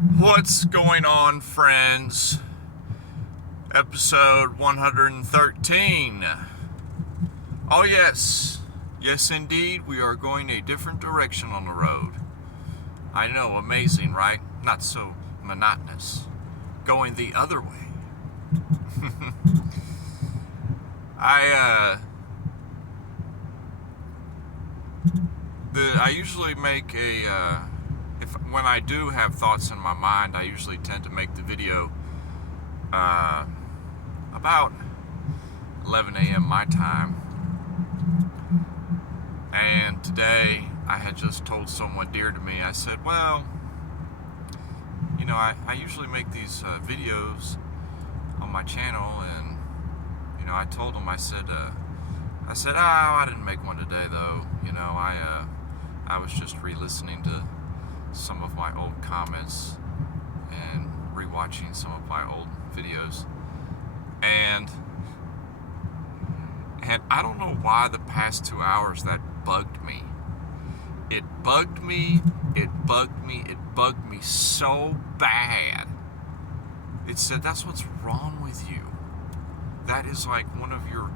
What's going on, friends? Episode 113. Oh, yes. Yes, indeed, we are going a different direction on the road. I know, amazing, right? Not so monotonous. Going the other way. I usually make when I do have thoughts in my mind, I usually tend to make the video about 11 a.m. my time. And today I had just told someone dear to me, I said, well, I usually make these videos on my channel, and I told them, I said, I didn't make one today though. I was just re-listening to some of my old comments and rewatching some of my old videos, and I don't know why the past 2 hours that bugged me. It bugged me so bad. It said, that's what's wrong with you. That is like one of your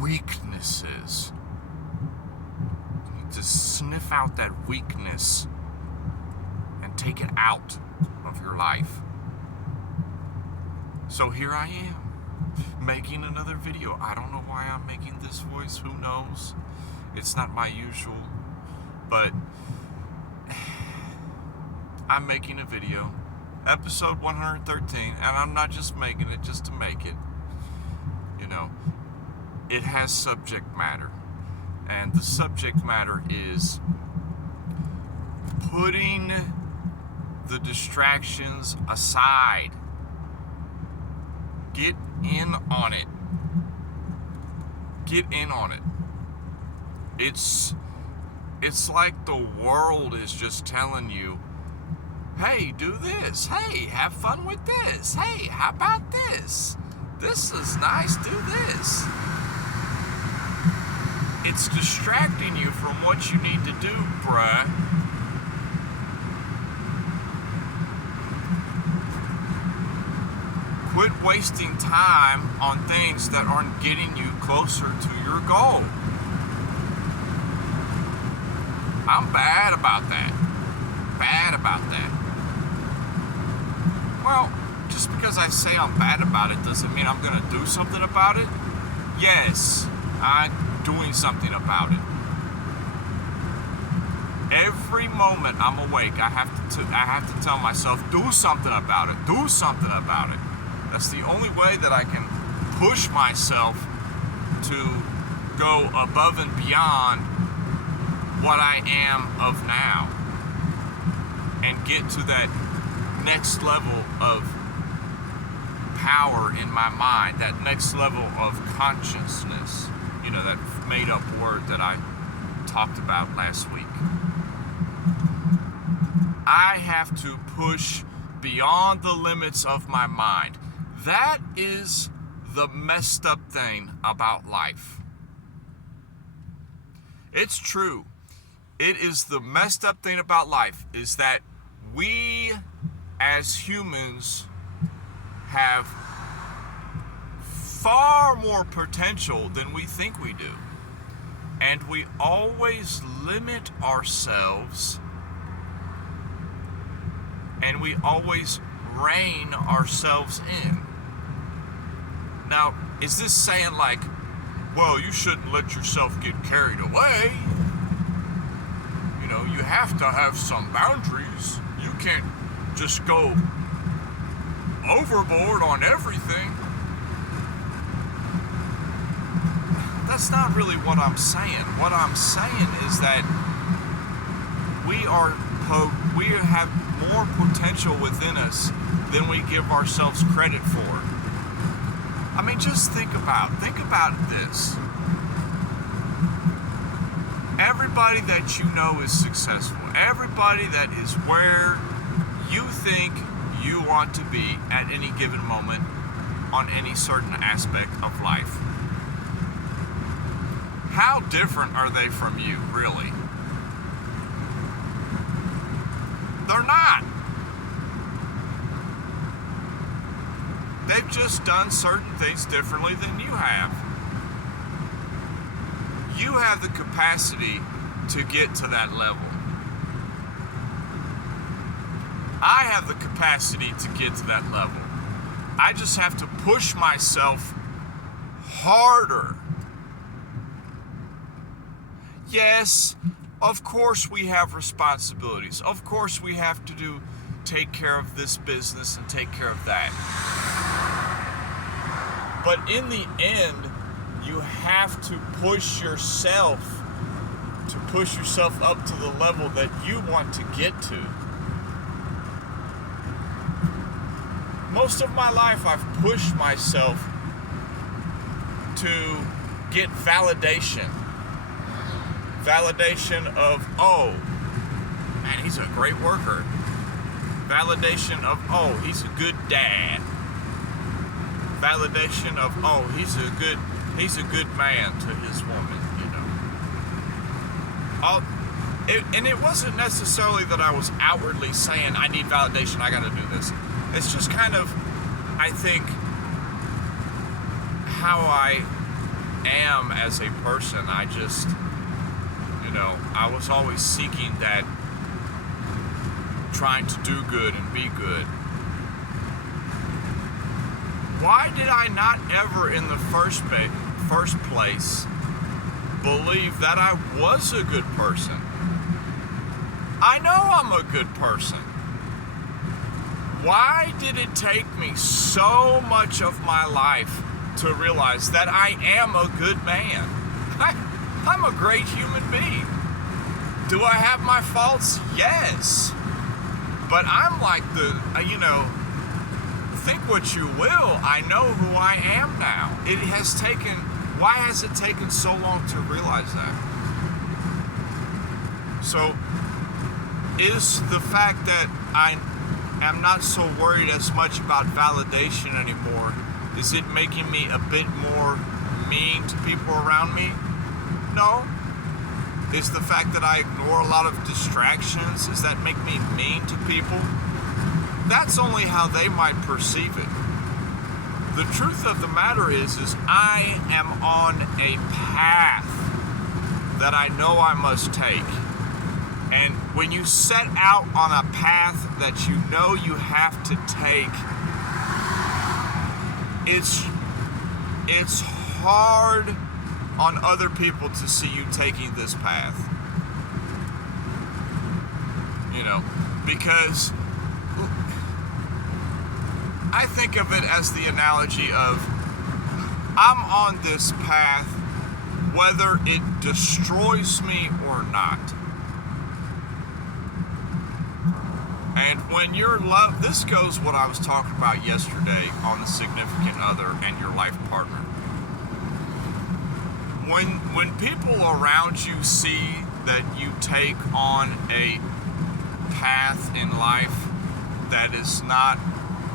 weaknesses. You need to sniff out that weakness and take it out of your life. So here I am, making another video. I don't know why I'm making this voice. Who knows? It's not my usual, but I'm making a video, episode 113, and I'm not just making it just to make it. It has subject matter, and the subject matter is putting the distractions aside. Get in on it. Get in on it. It's like the world is just telling you, hey, do this. Hey, have fun with this. Hey, how about this? This is nice. Do this. It's distracting you from what you need to do, bruh. Quit wasting time on things that aren't getting you closer to your goal. I'm bad about that. Bad about that. Well, just because I say I'm bad about it doesn't mean I'm going to do something about it. Yes, I'm doing something about it. Every moment I'm awake, I have to tell myself, do something about it. Do something about it. That's the only way that I can push myself to go above and beyond what I am of now and get to that next level of power in my mind, that next level of consciousness, that made up word that I talked about last week. I have to push beyond the limits of my mind. That is the messed up thing about life. It's true. It is the messed up thing about life is that we as humans have far more potential than we think we do. And we always limit ourselves, and we always rein ourselves in. Now, is this saying like, well, you shouldn't let yourself get carried away? You have to have some boundaries. You can't just go overboard on everything. That's not really what I'm saying. What I'm saying is that we have more potential within us than we give ourselves credit for. I mean, just think about this. Everybody that you know is successful. Everybody that is where you think you want to be at any given moment on any certain aspect of life. How different are they from you, really? They're not. They've just done certain things differently than you have. You have the capacity to get to that level. I have the capacity to get to that level. I just have to push myself harder. Yes, of course we have responsibilities. Of course we have to take care of this business and take care of that. But in the end, you have to push yourself up to the level that you want to get to. Most of my life, I've pushed myself to get validation. Validation of, oh, man, he's a great worker. Validation of, oh, he's a good dad. Validation of, oh, he's a good man to his woman, you know. And it wasn't necessarily that I was outwardly saying, I need validation, I gotta do this. It's just kind of, I think, how I am as a person. I just, you know, I was always seeking that, trying to do good and be good. Why did I not ever in the first place believe that I was a good person? I know I'm a good person. Why did it take me so much of my life to realize that I am a good man? I'm a great human being. Do I have my faults? Yes. But I'm like think what you will, I know who I am now. Why has it taken so long to realize that? So, is the fact that I am not so worried as much about validation anymore, is it making me a bit more mean to people around me? No. Is the fact that I ignore a lot of distractions, does that make me mean to people? That's only how they might perceive it. The truth of the matter is I am on a path that I know I must take. And when you set out on a path that you know you have to take, it's hard on other people to see you taking this path. You know, because I think of it as the analogy of, I'm on this path whether it destroys me or not. And when you're loved, this goes what I was talking about yesterday on the significant other and your life partner. When people around you see that you take on a path in life that is not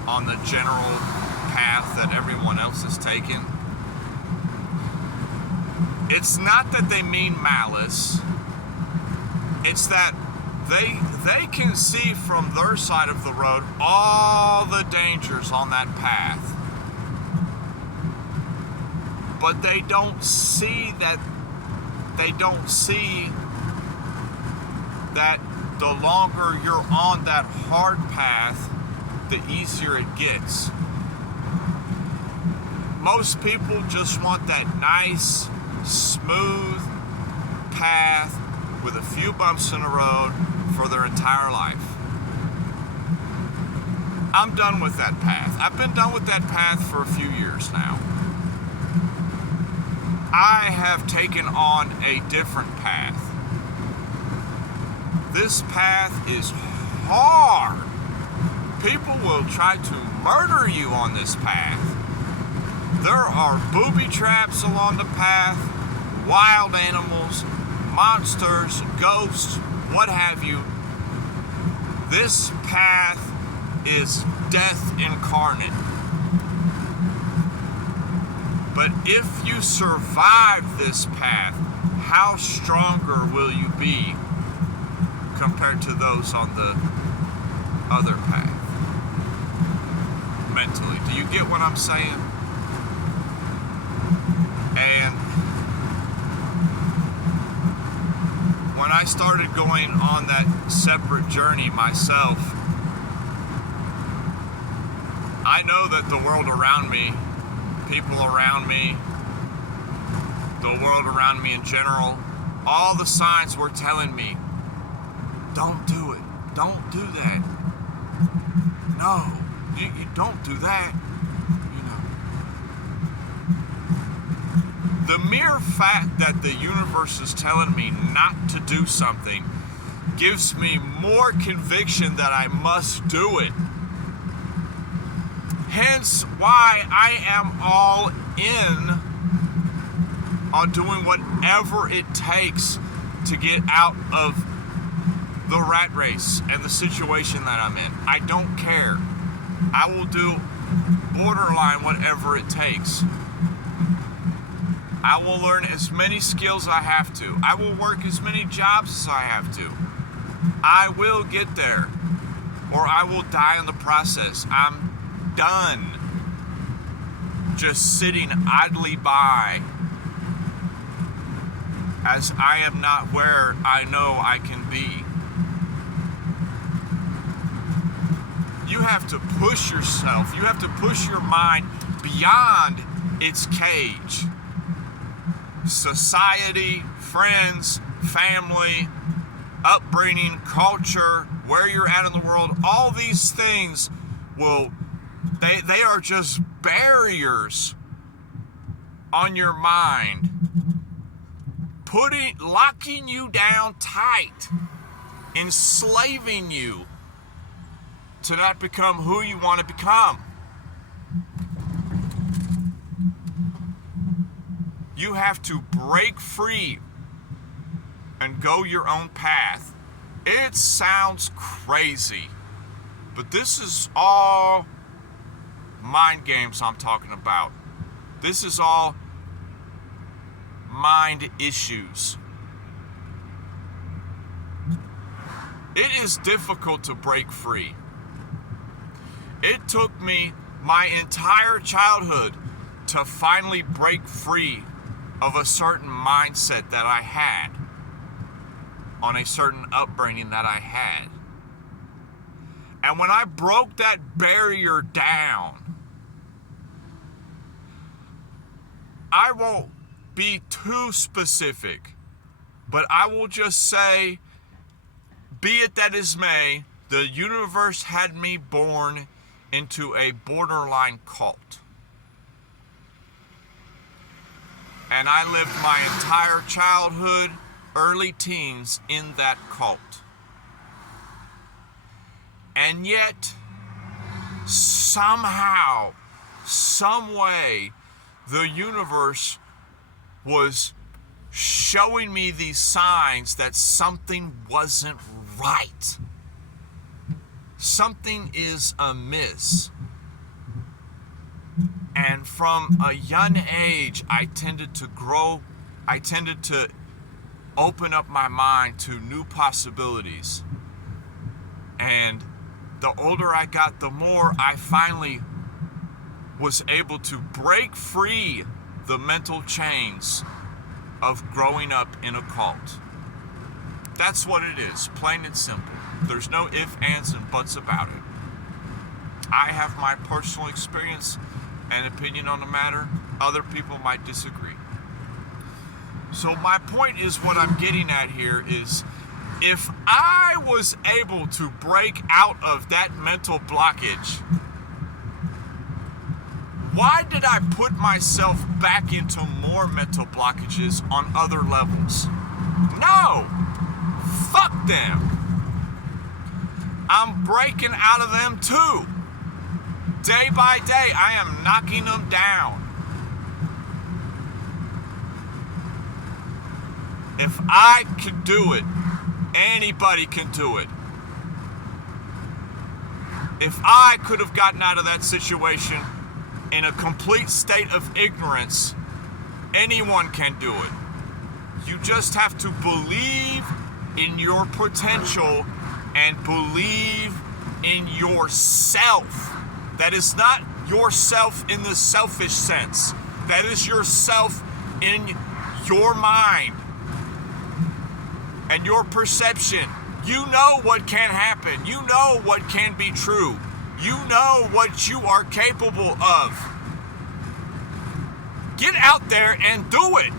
on the general path that everyone else is taking, it's not that they mean malice. It's that they can see from their side of the road all the dangers on that path. But they don't see that the longer you're on that hard path, the easier it gets. Most people just want that nice, smooth path with a few bumps in the road for their entire life. I'm done with that path. I've been done with that path for a few years now. I have taken on a different path. This path is hard. People will try to murder you on this path. There are booby traps along the path, wild animals, monsters, ghosts, what have you. This path is death incarnate. But if you survive this path, how stronger will you be compared to those on the other path? Mentally, do you get what I'm saying? And when I started going on that separate journey myself, I know that the world around me, people around me, the world around me in general, all the signs were telling me, don't do it. Don't do that. No, you don't do that. You know. The mere fact that the universe is telling me not to do something gives me more conviction that I must do it. Hence why I am all in on doing whatever it takes to get out of the rat race and the situation that I'm in. I don't care. I will do borderline whatever it takes. I will learn as many skills as I have to. I will work as many jobs as I have to. I will get there, or I will die in the process. I'm done just sitting idly by, as I am not where I know I can be. You have to push yourself. You have to push your mind beyond its cage. Society, friends, family, upbringing, culture, where you're at in the world, all these things they are just barriers on your mind, locking you down tight, enslaving you to not become who you want to become. You have to break free and go your own path. It sounds crazy, but this is all mind games I'm talking about. This is all mind issues. It is difficult to break free. It took me my entire childhood to finally break free of a certain mindset that I had, on a certain upbringing that I had. And when I broke that barrier down, I won't be too specific, but I will just say, be it that as may, the universe had me born into a borderline cult. And I lived my entire childhood, early teens in that cult. And yet, somehow, some way, the universe was showing me these signs that something wasn't right. Something is amiss. And from a young age, I tended to grow. I tended to open up my mind to new possibilities. And the older I got, the more I finally was able to break free the mental chains of growing up in a cult. That's what it is, plain and simple. There's no ifs, ands, and buts about it. I have my personal experience and opinion on the matter. Other people might disagree. So my point is, what I'm getting at here is, if I was able to break out of that mental blockage, why did I put myself back into more mental blockages on other levels? No! Fuck them! I'm breaking out of them too. Day by day, I am knocking them down. If I could do it, anybody can do it. If I could have gotten out of that situation in a complete state of ignorance, anyone can do it. You just have to believe in your potential and believe in yourself. That is not yourself in the selfish sense. That is yourself in your mind and your perception. You know what can happen. You know what can be true. You know what you are capable of. Get out there and do it.